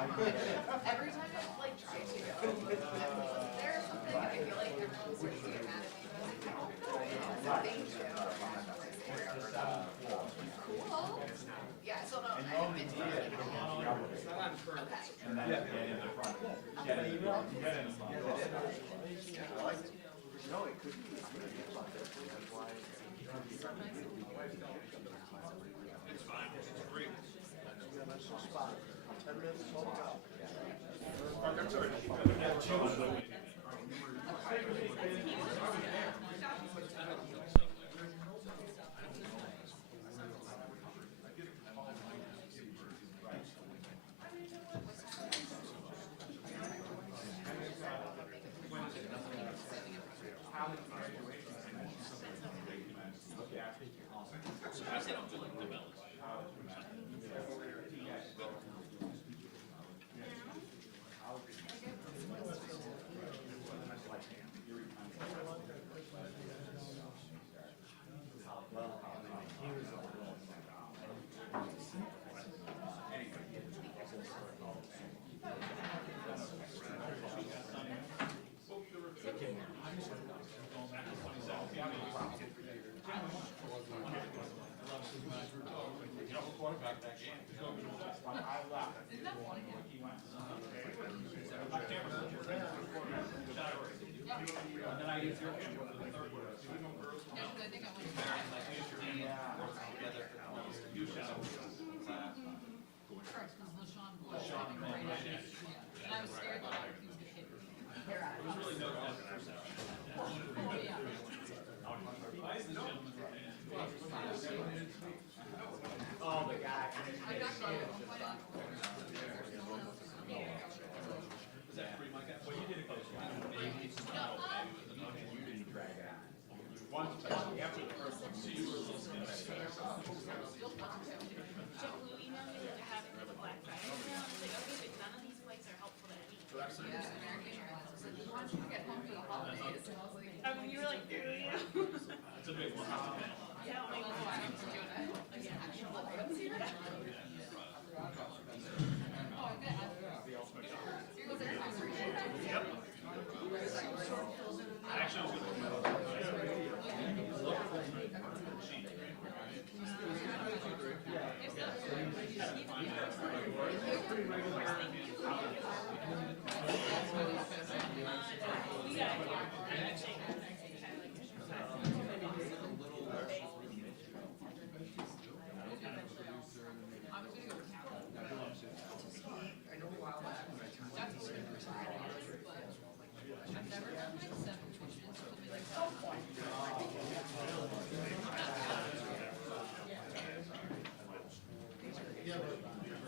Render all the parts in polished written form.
Every time I like try to go, there or something, I feel like everyone's starting to get mad at me. So thank you. Cool. Yeah, so no, I haven't been to it. Okay. And then get in the front. Get in the front. Get in the front. No, it could be. That's why. It's fine, it's great. Spot. 10 minutes, hold up. I'm sorry. Sometimes they don't do like the bells. Oh, the guy. After the first one, so you were listening. It's a big one. Yep. Actually, I was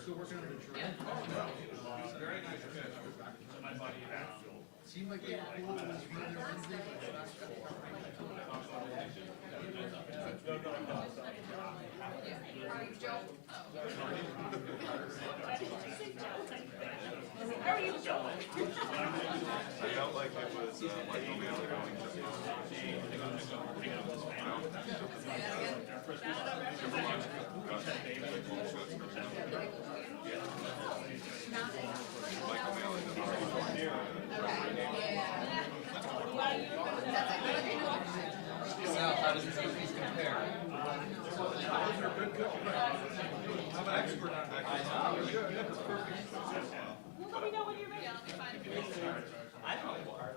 Still working on the tree. very nice fish. So my buddy, Seemed like they were cool when it was really Wednesday, but it's not. How are you, Joe? I felt like it was like a wheel going Now, how does these compare? I'm an expert on that. I know. Well, let me know when you're ready. I'll be fine. I know you are.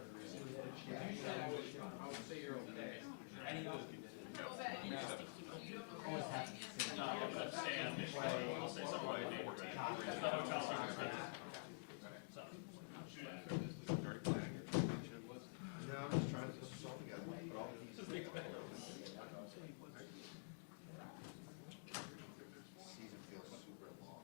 I would say you're okay. And he goes, I'll say something like that. The hotel room. No, I'm just trying to put this all together. Put all the pieces together. Season feels super long.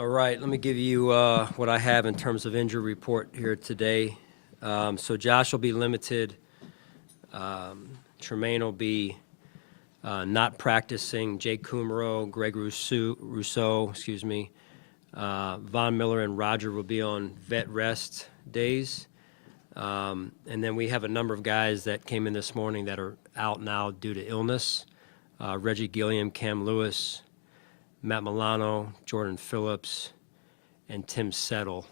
All right, let me give you what I have in terms of injury report here today. So Josh will be limited. Tremaine will be not practicing. Jake Kumaro, Greg Rousseau, Von Miller and Roger will be on vet rest days. And then we have a number of guys that came in this morning that are out now due to illness. Reggie Gilliam, Cam Lewis, Matt Milano, Jordan Phillips, and Tim Settle.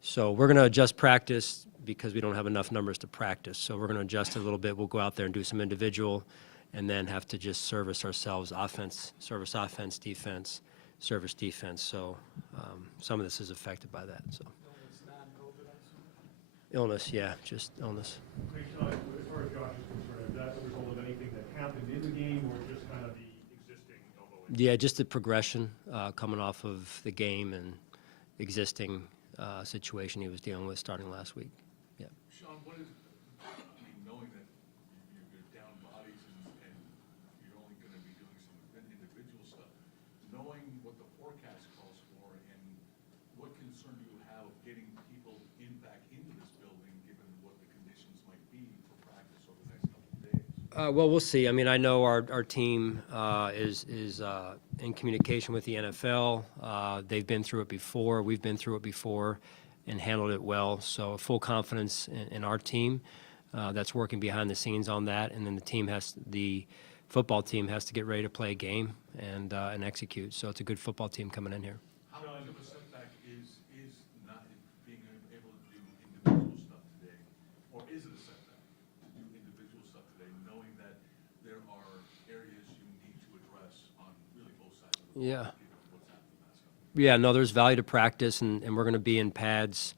So we're going to adjust practice because we don't have enough numbers to practice. So we're going to adjust it a little bit. We'll go out there and do some individual and then have to just service ourselves, service offense, defense, service defense. So some of this is affected by that. So illness, yeah, just illness. Hey, Sean, as far as Josh is concerned, is that the result of anything that happened in the game or just kind of the existing elbow injury? Yeah, just the progression coming off of the game and existing situation he was dealing with starting last week. Yeah. Sean, what is, knowing that you're down bodies and you're only going to be doing some individual stuff, knowing what the forecast calls for, and what concern do you have of getting people back into this building, given what the conditions might be for practice over the next couple of days? Well, we'll see. I mean, I know our team is in communication with the NFL. They've been through it before. We've been through it before and handled it well. So full confidence in our team that's working behind the scenes on that. And then the football team has to get ready to play a game and execute. So it's a good football team coming in here. How much of a setback is not being able to do individual stuff today? Or is it a setback to do individual stuff today, knowing that there are areas you need to address on really both sides of the ball? Yeah. Given what's happened the past couple of Yeah, no, there's value to practice, and we're going to be in pads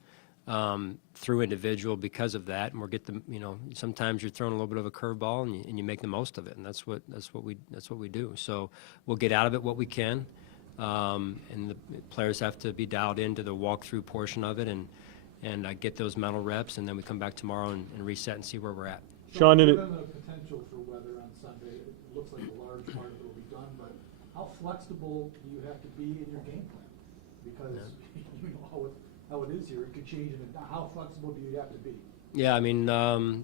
through individual because of that. And sometimes you're throwing a little bit of a curveball, and you make the most of it, and that's what we do. So we'll get out of it what we can, and the players have to be dialed into the walkthrough portion of it, and get those mental reps, and then we come back tomorrow and reset and see where we're at. Sean, Given the potential for weather on Sunday, it looks like a large part of it will be done, but how flexible do you have to be in your game plan? Because you know how it is here, it could change, and how flexible do you have to be? Yeah, I mean,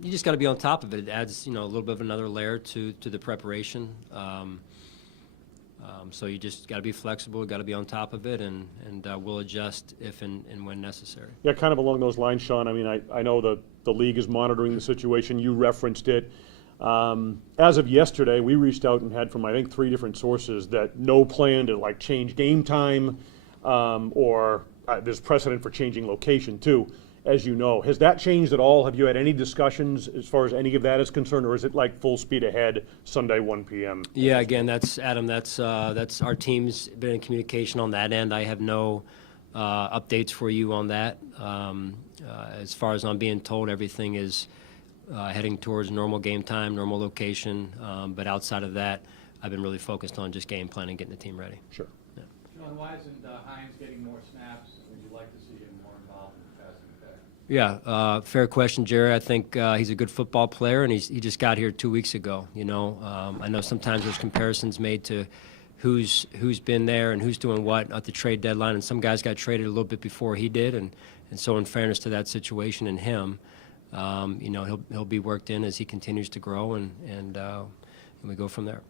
you just got to be on top of it. It adds, a little bit of another layer to the preparation. So you just got to be flexible, got to be on top of it, and we'll adjust if and when necessary. yeah, kind of along those lines, Sean, I mean, I know the league is monitoring the situation. You referenced it. As of yesterday, we reached out and had from, I think, 3 different sources that no plan to, change game time or there's precedent for changing location, too, as you know. Has that changed at all? Have you had any discussions as far as any of that is concerned, or is it full speed ahead Sunday, 1 p.m.? Yeah, again, that's Adam. That's our team's been in communication on that end. I have no updates for you on that. As far as I'm being told, everything is heading towards normal game time, normal location. But outside of that, I've been really focused on just game planning, getting the team ready. Sure. Yeah. Sean, why isn't Hines getting more snaps? Would you like to see him more involved in the passing attack? Yeah, fair question, Jerry. I think he's a good football player, and he just got here 2 weeks ago. I know sometimes there's comparisons made to who's been there and who's doing what at the trade deadline, and some guys got traded a little bit before he did, and so in fairness to that situation and him, he'll be worked in as he continues to grow, and we go from there.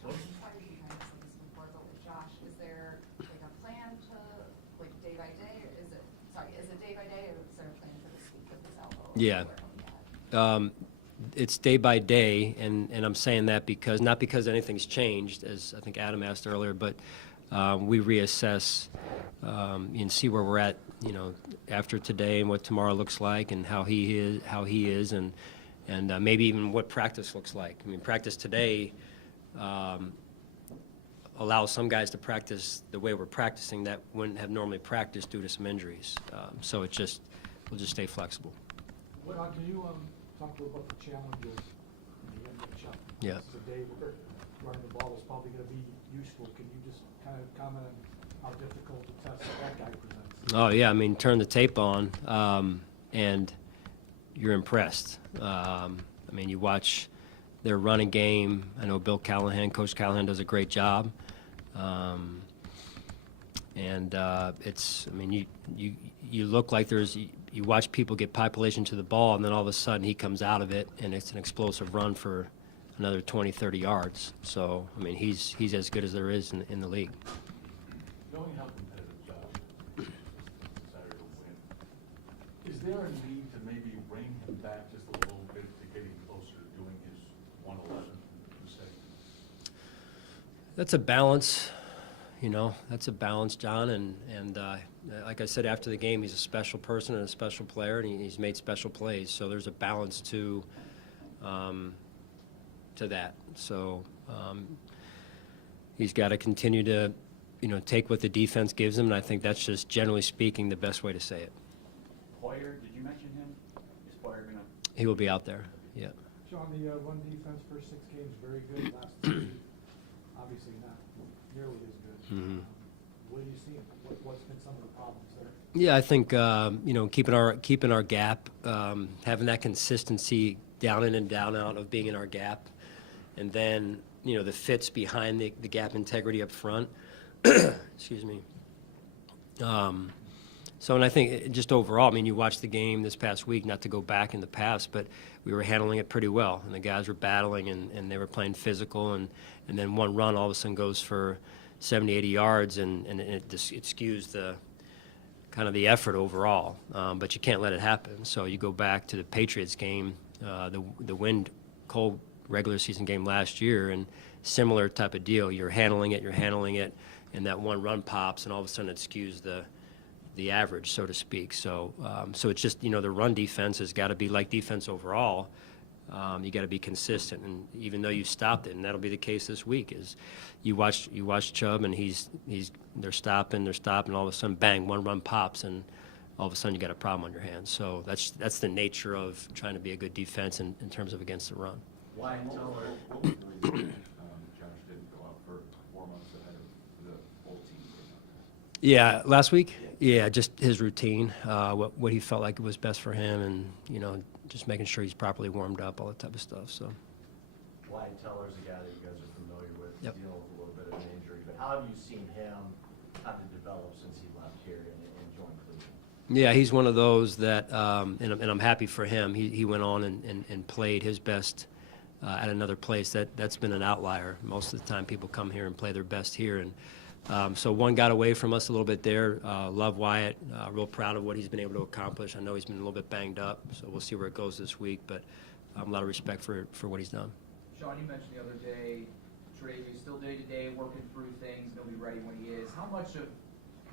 Sorry, you kind of said this before, but with Josh, is there a plan to day by day, or is it day by day, or is there a plan for this week with this elbow? Yeah. It's day by day, and I'm saying that not because anything's changed, as I think Adam asked earlier, but we reassess and see where we're at, after today and what tomorrow looks like and how he is, and maybe even what practice looks like. I mean, practice today allows some guys to practice the way we're practicing that wouldn't have normally practiced due to some injuries. So we'll just stay flexible. Can you talk a little about the challenges in the end shot? Yeah. This is a day where running the ball is probably going to be useful. Can you just kind of comment on how difficult the test that guy presents? Oh, yeah. I mean, turn the tape on, and you're impressed. I mean, you watch their running game. I know Coach Callahan does a great job. And it's, I mean, you look like you watch people get population to the ball, and then all of a sudden he comes out of it, and it's an explosive run for another 20, 30 yards. So, I mean, he's as good as there is in the league. Knowing how competitive Josh is, Saturday to win, is there a need to maybe rein him back just a little bit to getting closer to doing his 111, you say? That's a balance, that's a balance, John. And like I said after the game, he's a special person and a special player, and he's made special plays. So there's a balance to that. So he's got to continue to, take what the defense gives him, and I think that's just, generally speaking, the best way to say it. Poyer, did you mention him? Is Poyer gonna? He will be out there, yeah. Sean, the run defense first 6 games, very good. Last 3, obviously not nearly as good. Mhm. What do you see? What's been some of the problems there? Yeah, I think keeping our gap, having that consistency down in and down out of being in our gap, and then the fits behind the gap integrity up front. Excuse me. So, and I think just overall, I mean, you watched the game this past week, not to go back in the past, but we were handling it pretty well, and the guys were battling, and they were playing physical, and then one run all of a sudden goes for 70, 80 yards, and it skews the kind of the effort overall, but you can't let it happen. So you go back to the Patriots game, the wind-cold regular season game last year, and similar type of deal. You're handling it, and that one run pops, and all of a sudden it skews the average, so to speak. So it's just, the run defense has got to be like defense overall. You got to be consistent, and even though you stopped it, and that'll be the case this week, is you watch Chubb, and they're stopping, all of a sudden, bang, one run pops, and all of a sudden you got a problem on your hands. So that's the nature of trying to be a good defense in terms of against the run. Why until what was the reason Josh didn't go out for warm-ups ahead of the whole team? Yeah, last week? Yeah, just his routine, what he felt like was best for him, and, just making sure he's properly warmed up, all that type of stuff, so. Wyatt Teller's a guy that you guys are familiar with, Yep. dealing with a little bit of an injury, but how have you seen him kind of develop since he left here and joined Cleveland? Yeah, he's one of those that, and I'm happy for him. He went on and played his best at another place. That's been an outlier. Most of the time people come here and play their best here, and so one got away from us a little bit there. Love Wyatt, real proud of what he's been able to accomplish. I know he's been a little bit banged up, so we'll see where it goes this week, but a lot of respect for what he's done. Sean, you mentioned the other day, Tre'Davious still day-to-day, working through things, he'll be ready when he is. How much of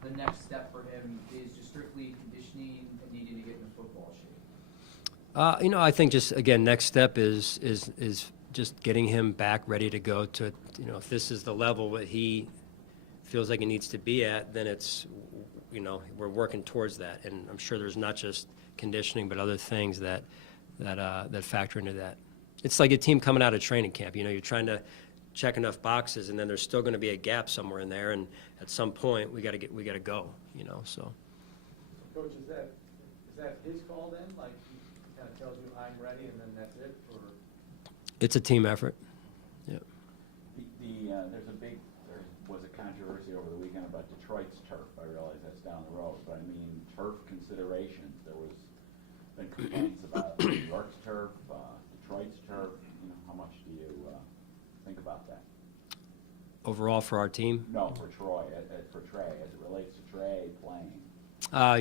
the next step for him is just strictly conditioning and needing to get into football shape? I think just, again, next step is just getting him back ready to go to, if this is the level that he feels like he needs to be at, then it's, we're working towards that. And I'm sure there's not just conditioning, but other things that factor into that. It's like a team coming out of training camp. You're trying to check enough boxes, and then there's still going to be a gap somewhere in there. And at some point, we got to go. So. Coach, is that his call then? Like, he kind of tells you, I'm ready, and then that's it? Or? It's a team effort. Yeah. There was a controversy over the weekend about Detroit's turf. I realize that's down the road, but I mean, turf considerations. There was been complaints about New York's turf, Detroit's turf. How much do you think about that? Overall for our team? No, for Troy, for Trey, as it relates to Trey playing.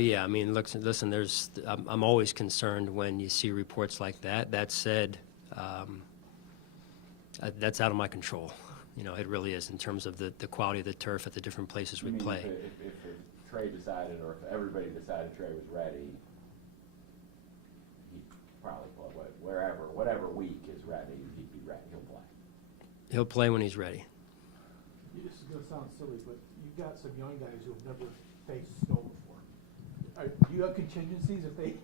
Yeah, I mean, listen. I'm always concerned when you see reports like that. That said, that's out of my control. It really is in terms of the quality of the turf at the different places we play. If Trey decided, or if everybody decided Trey was ready, he'd probably play whatever week is ready, he'd be ready. He'll play. He'll play when he's ready. This is going to sound silly, but you've got some young guys who have never faced snow before. Do you have contingencies if they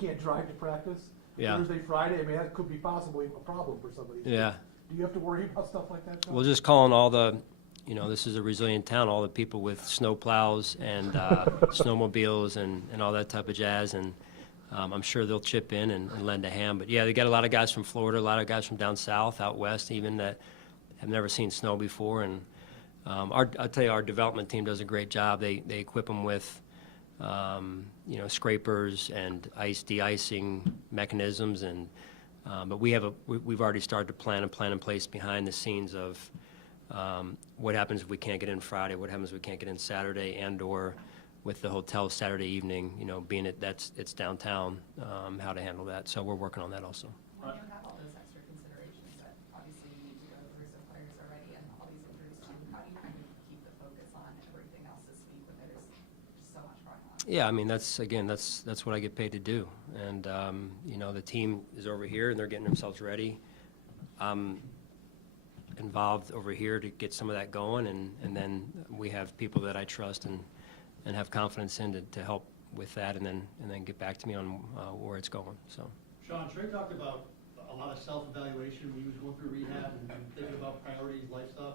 can't drive to practice? Yeah. Thursday, Friday, I mean, that could be possibly a problem for somebody. Yeah. Do you have to worry about stuff like that, Sean? We'll just call on all the, this is a resilient town, all the people with snow plows and snowmobiles and all that type of jazz, and I'm sure they'll chip in and lend a hand. But yeah, they got a lot of guys from Florida, a lot of guys from down south, out west even, that have never seen snow before, and I'll tell you, our development team does a great job. They equip them with, you know, scrapers and de-icing mechanisms, and but we've already started to plan a plan in place behind the scenes of what happens if we can't get in Friday, what happens if we can't get in Saturday, and/or with the hotel Saturday evening, you know, being it's downtown, how to handle that. So we're working on that also. When you have all those extra considerations that obviously you need to go through some players already and all these injuries too, how do you kind of keep the focus on everything else this week when there's just so much going on? Yeah, I mean, that's what I get paid to do. And, you know, the team is over here and they're getting themselves ready. I'm involved over here to get some of that going, and then we have people that I trust and have confidence in to help with that, and then get back to me on where it's going, so. Sean, Trey talked about a lot of self-evaluation when he was going through rehab and thinking about priorities, life stuff.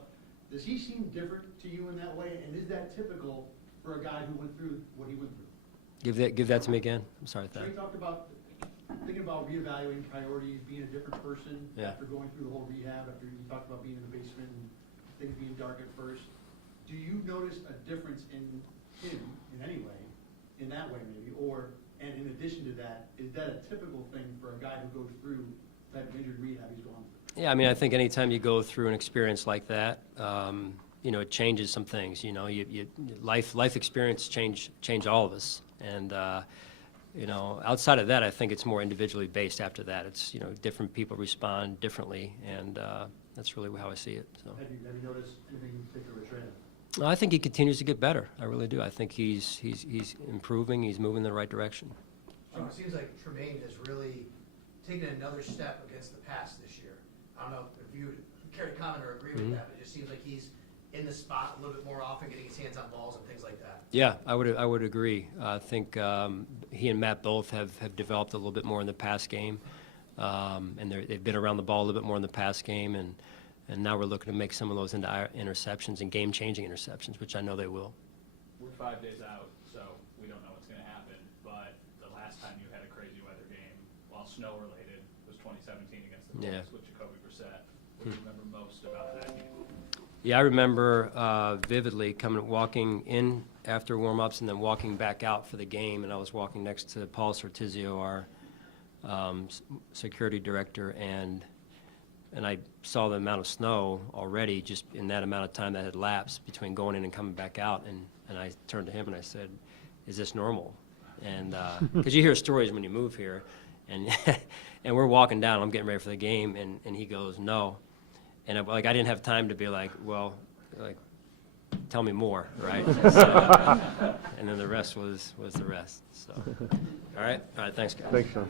Does he seem different to you in that way, and is that typical for a guy who went through what he went through? Give that to me again. I'm sorry. Trey talked about thinking about reevaluating priorities, being a different person after going through the whole rehab, after you talked about being in the basement and things being dark at first. Do you notice a difference in him in any way, in that way maybe, and in addition to that, is that a typical thing for a guy who goes through the type of injured rehab he's gone through? Yeah, I mean, I think anytime you go through an experience like that, you know, it changes some things. You know, life experience change all of us, and you know, outside of that, I think it's more individually based. After that, it's, you know, different people respond differently, and that's really how I see it. So. Have you noticed anything in particular with Trey? I think he continues to get better. I really do. I think he's improving. He's moving in the right direction. It seems like Tremaine has really taken another step against the past this year. I don't know if you care to comment or agree with that, but it just seems like he's in the spot a little bit more often, getting his hands on balls and things like that. Yeah, I would agree. I think he and Matt both have developed a little bit more in the pass game, and they've been around the ball a little bit more in the pass game, and now we're looking to make some of those into interceptions and game-changing interceptions, which I know they will. We're 5 days out, so we don't know what's going to happen, but the last time you had a crazy weather game, while snow-related, was 2017 against the Colts with Jacoby Brissett. What do you remember most about that game? Yeah, I remember vividly walking in after warm-ups and then walking back out for the game, and I was walking next to Paul Sortizio, our security director, and I saw the amount of snow already just in that amount of time that had lapsed between going in and coming back out, and I turned to him and I said, "Is this normal?" And because you hear stories when you move here, and and we're walking down, I'm getting ready for the game, and he goes, "No." And I didn't have time to be like, well, like, tell me more, right? So, and then the rest was the rest. So, all right, thanks, guys. Thanks, Sean.